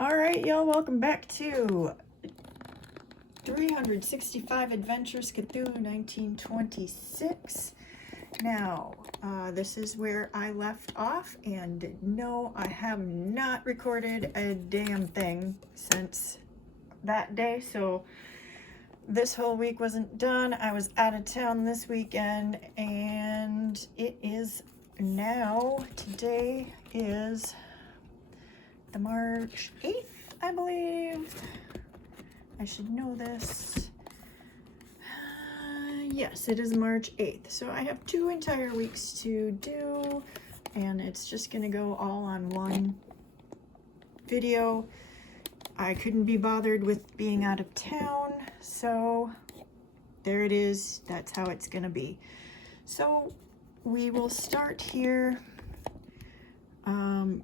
All right, y'all, welcome back to 365 Adventures Cthulhu 1926. Now, this is where I left off, and no, I have not recorded a damn thing since that day, so this whole week wasn't done. I was out of town this weekend, and it is now, today is the March 8th, I believe. I should know this. Yes, it is March 8th. So I have 2 entire weeks to do, and it's just gonna go all on one video. I couldn't be bothered with being out of town, so there it is. That's how it's gonna be. So we will start here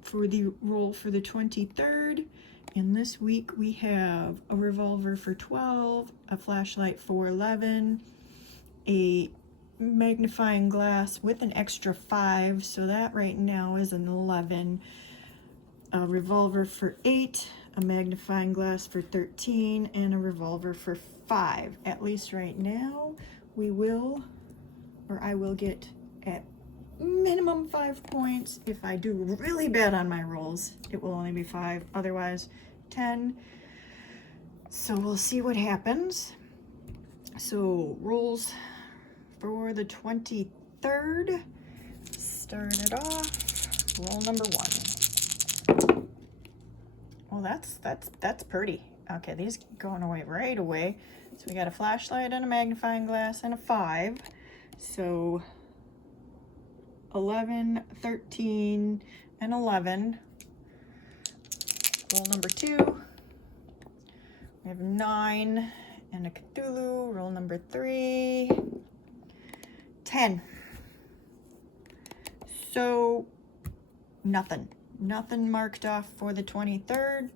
for the roll for the 23rd. And this week we have a revolver for 12, a flashlight for 11, a magnifying glass with an extra 5, so that right now is an 11, a revolver for 8, a magnifying glass for 13, and a revolver for 5. At least right now we will, or I will get at minimum 5 points. If I do really bad on my rolls, it will only be 5, otherwise 10. So we'll see what happens. So rolls for the 23rd. Start it off. Roll number 1. Well, that's pretty. Okay, these going away right away. So we got a flashlight and a magnifying glass and a 5. So 11, 13, and 11. Roll number 2. We have 9 and a Cthulhu. Roll number 3. 10. So nothing. Nothing marked off for the 23rd.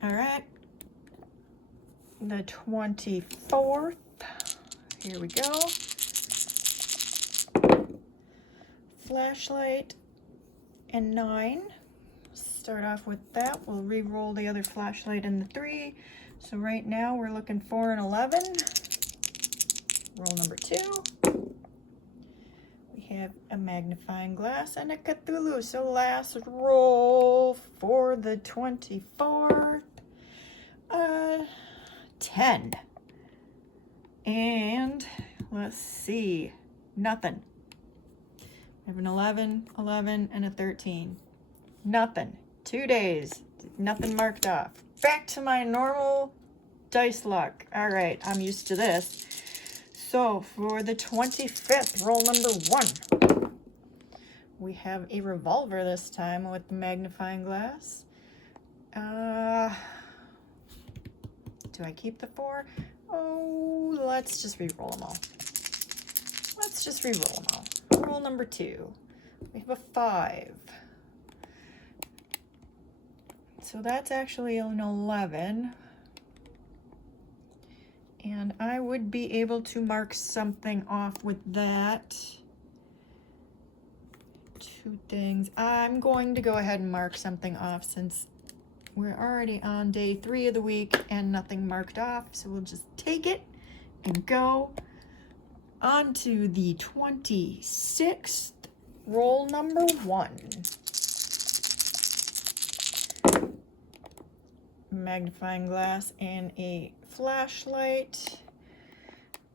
All right. The 24th. Here we go. Flashlight and 9. Start off with that. We'll re-roll the other flashlight and the 3. So right now we're looking for an 11. Roll number 2. We have a magnifying glass and a Cthulhu. So last roll for the 24th. 10. And let's see. Nothing. I have an 11, 11, and a 13. Nothing. 2 days. Nothing marked off. Back to my normal dice luck. All right, I'm used to this. So for the 25th, roll number 1. We have a revolver this time with the magnifying glass. Do I keep the 4? Oh, let's just re-roll them all. Let's just re-roll them all. Roll number 2. We have a 5. So that's actually an 11. And I would be able to mark something off with that. 2 things. I'm going to go ahead and mark something off since we're already on day 3 of the week and nothing marked off. So we'll just take it and go on to the 26th. Roll number 1. Magnifying glass and a flashlight.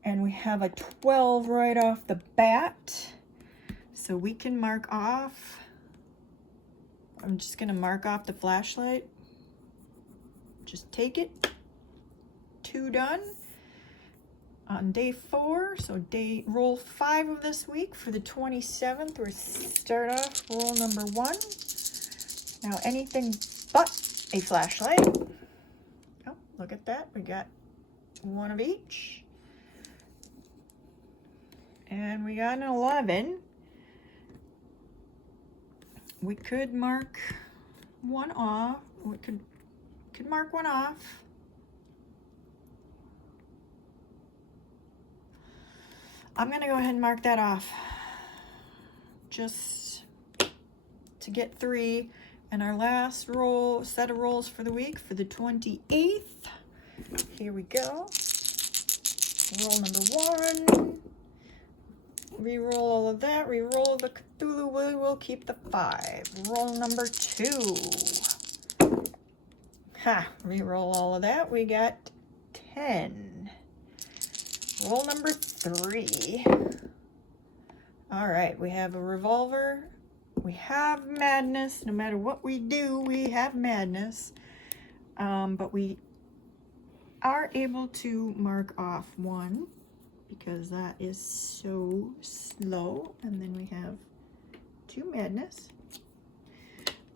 And we have a 12 right off the bat. So we can mark off. I'm just going to mark off the flashlight. Just take it. 2 done. On day 4, so roll 5 of this week for the 27th, we start off roll number 1. Now anything but a flashlight. Oh, look at that. We got 1 of each. And we got an 11. We could mark 1 off. We could mark 1 off. I'm going to go ahead and mark that off just to get 3, And our last set of rolls for the week for the 28th. Here we go. Roll number 1. Reroll all of that. Reroll the Cthulhu. We will keep the 5. Roll number 2. Reroll all of that. We got 10. Roll number 3. All right, we have a revolver. We have madness. No matter what we do, we have madness. But we are able to mark off 1 because that is so slow. And then we have 2 madness.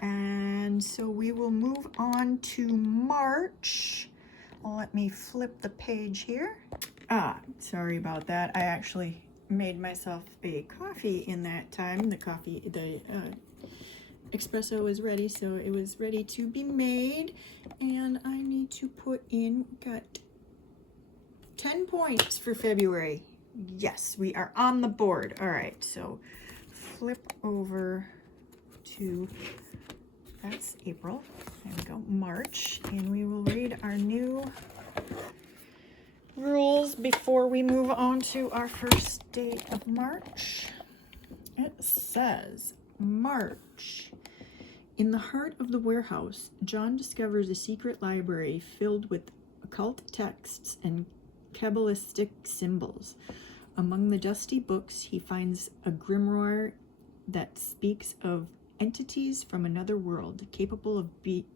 And so we will move on to March. Let me flip the page here. Sorry about that. I actually made myself a coffee in that time. The espresso was ready, so it was ready to be made. And I need to put in, got 10 points for February. Yes, we are on the board. All right, so flip over to, that's April. There we go, March. And we will read our new rules before we move on to our first day of March. It says, March. In the heart of the warehouse, John discovers a secret library filled with occult texts and Kabbalistic symbols. Among the dusty books, he finds a grimoire that speaks of entities from another world, capable of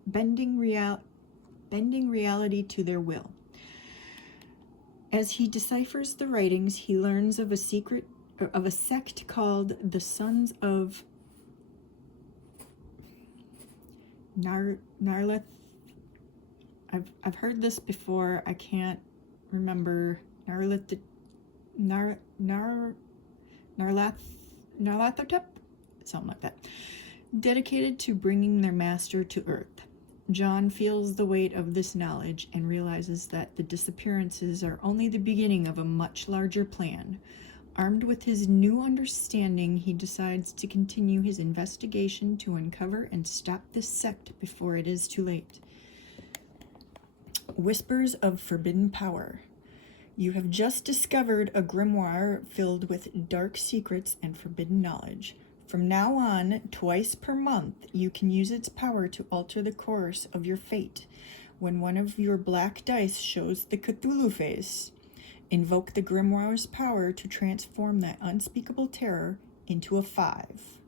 bending reality to their will. As he deciphers the writings, he learns of a sect called the Sons of Narleth. I've heard this before. I can't remember. Narlathotep, something like that. Dedicated to bringing their master to Earth. John feels the weight of this knowledge and realizes that the disappearances are only the beginning of a much larger plan. Armed with his new understanding, he decides to continue his investigation to uncover and stop this sect before it is too late. Whispers of forbidden power. You have just discovered a grimoire filled with dark secrets and forbidden knowledge. From now on, twice per month, you can use its power to alter the course of your fate. When one of your black dice shows the Cthulhu face, invoke the grimoire's power to transform that unspeakable terror into a 5.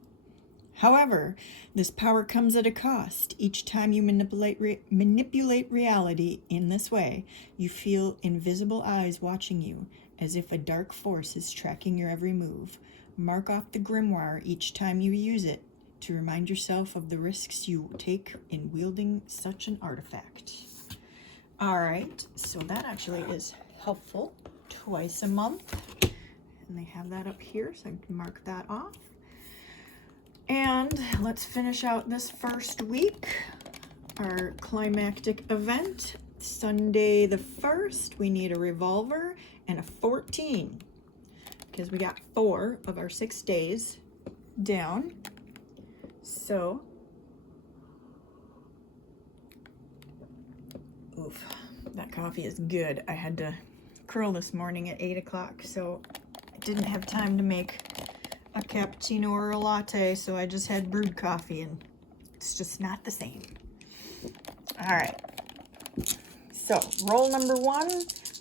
However, this power comes at a cost. Each time you manipulate reality in this way, you feel invisible eyes watching you, as if a dark force is tracking your every move. Mark off the grimoire each time you use it to remind yourself of the risks you take in wielding such an artifact. All right, so that actually is helpful. Twice a month. And they have that up here, so I can mark that off. And let's finish out this first week. Our climactic event. Sunday the 1st, we need a revolver and a 14. Because we got 4 of our 6 days down. So, oof, that coffee is good. I had to curl this morning at 8 o'clock, so I didn't have time to make a cappuccino or a latte, so I just had brewed coffee, and it's just not the same. All right. So, roll number 1,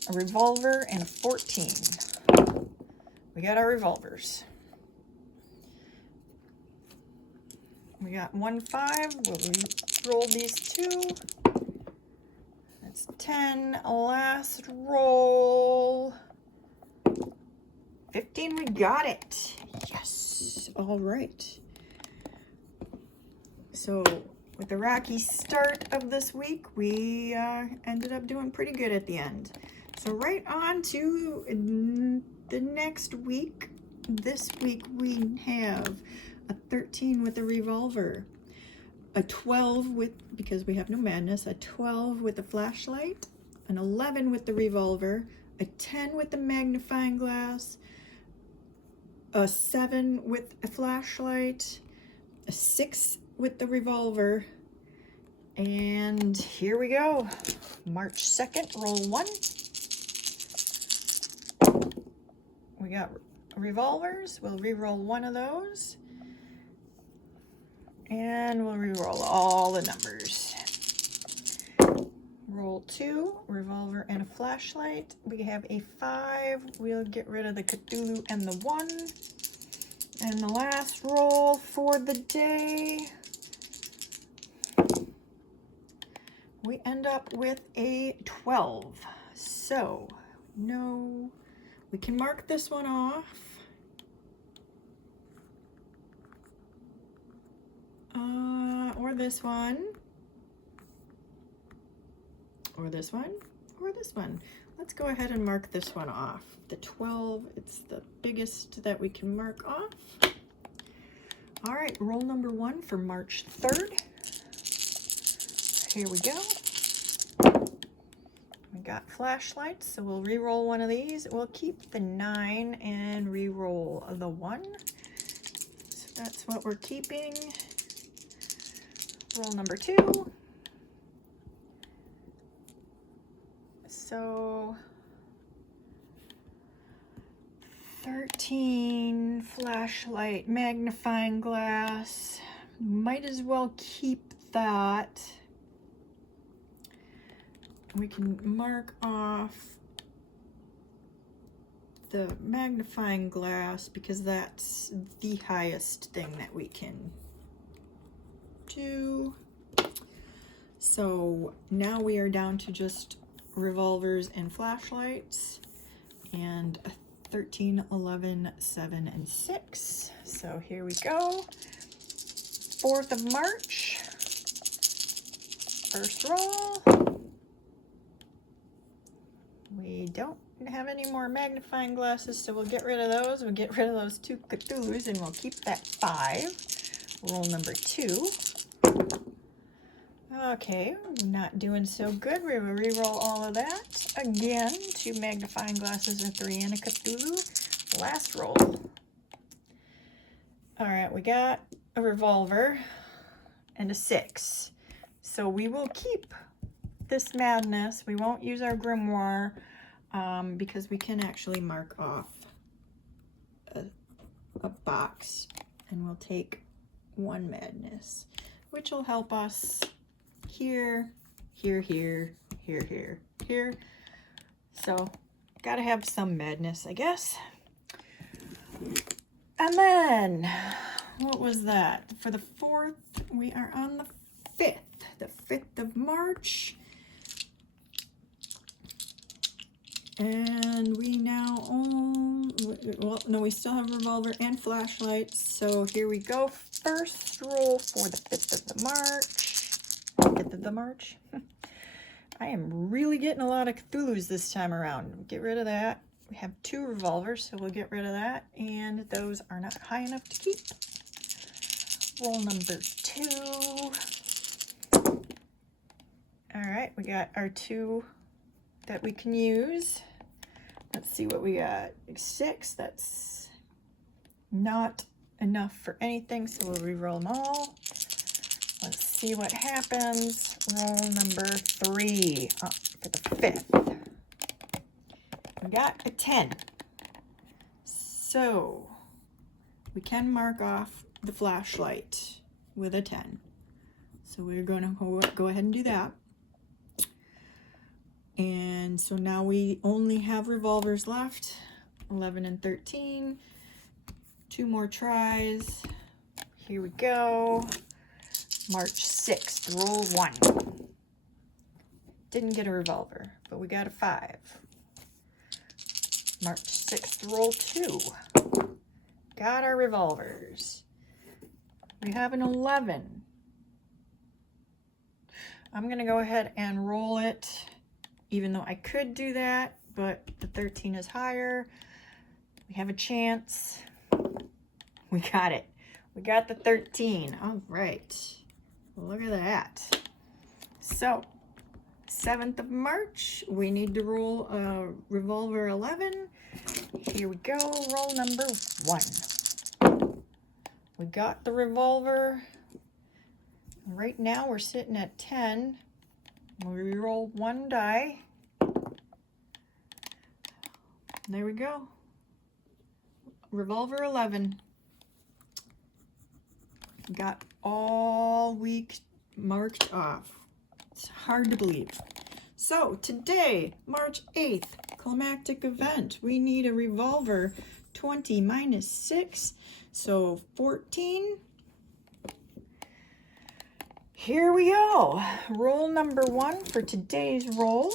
a revolver, and a 14. We got our revolvers. We got 1 5. We'll roll these 2. That's 10. Last roll. 15. We got it. Yes. All right. So with the rocky start of this week, we ended up doing pretty good at the end. So right on to the next week. This week we have a 13 with a revolver, a 12 with, because we have no madness, a 12 with a flashlight, an 11 with the revolver, a 10 with the magnifying glass, a 7 with a flashlight, a 6 with the revolver. And here we go. March 2nd, roll 1. We got revolvers. We'll re-roll one of those. And we'll re-roll all the numbers. Roll 2, revolver and a flashlight. We have a 5. We'll get rid of the Cthulhu and the 1. And the last roll for the day, we end up with a 12. So, no, we can mark this one off. Or this one. Or this one. Or this one. Let's go ahead and mark this one off. The 12, it's the biggest that we can mark off. All right, roll number 1 for March 3rd. Here we go. We got flashlights, so we'll re-roll one of these. We'll keep the 9 and re-roll the 1. So that's what we're keeping. Roll number 2. So 13, flashlight, magnifying glass. Might as well keep that. We can mark off the magnifying glass because that's the highest thing that we can do. So now we are down to just revolvers and flashlights, and 13, 11, 7, and 6. So here we go. 4th of March. First roll. We don't have any more magnifying glasses, so we'll get rid of those. We'll get rid of those 2 Cthulhus, and we'll keep that 5. Roll number 2. Okay, not doing so good. We will re-roll all of that. Again, 2 magnifying glasses, a 3, and a Cthulhu. Last roll. All right, we got a revolver and a 6. So we will keep this madness. We won't use our grimoire because we can actually mark off a box, and we'll take 1 madness, which will help us here, here, here, here, here, here. So, gotta have some madness, I guess. And then, what was that? For the 4th, we are on the 5th. The 5th of March. And we now own, well, no, we still have revolver and flashlights. So here we go. First roll for the 5th of the March. 5th of the March. I am really getting a lot of Cthulhus this time around. Get rid of that. We have 2 revolvers, so we'll get rid of that. And those are not high enough to keep. Roll number 2. All right, we got our 2 that we can use. Let's see what we got. 6, that's not enough for anything, so we'll re-roll them all. Let's see what happens. Roll number 3 for the 5th. We got a 10. So we can mark off the flashlight with a 10. So we're going to go ahead and do that. And so now we only have revolvers left, 11 and 13. 2 more tries. Here we go. March 6th, roll 1. Didn't get a revolver, but we got a 5. March 6th, roll 2. Got our revolvers. We have an 11. I'm going to go ahead and roll it, even though I could do that, but the 13 is higher. We have a chance. We got it. We got the 13. All right. Look at that. So, 7th of March, we need to roll a revolver 11. Here we go. Roll number 1. We got the revolver. Right now we're sitting at 10. We roll one die. There we go. Revolver 11. Got all week marked off. It's hard to believe. So today, March 8th, climactic event. We need a revolver 20 minus 6, so 14. Here we go. Roll number 1 for today's roll.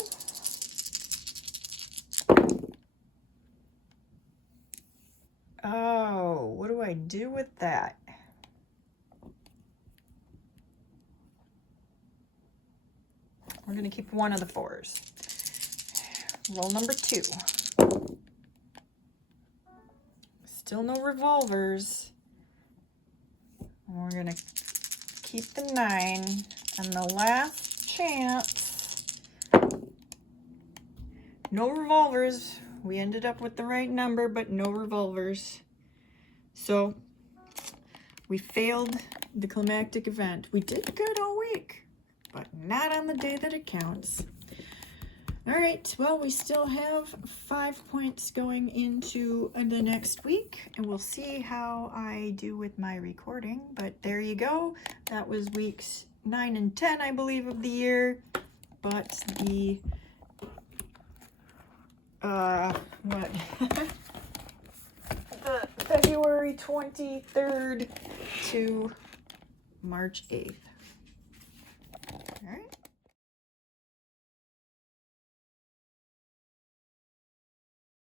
Oh, what do I do with that? We're going to keep one of the 4s. Roll number 2. Still no revolvers. We're going to keep the 9. And the last chance. No revolvers. We ended up with the right number, but no revolvers. So we failed the climactic event. We did good all week, but not on the day that it counts. All right, well, we still have 5 points going into the next week, and we'll see how I do with my recording. But there you go. That was weeks 9 and 10, I believe, of the year. But the the February 23rd to March 8th.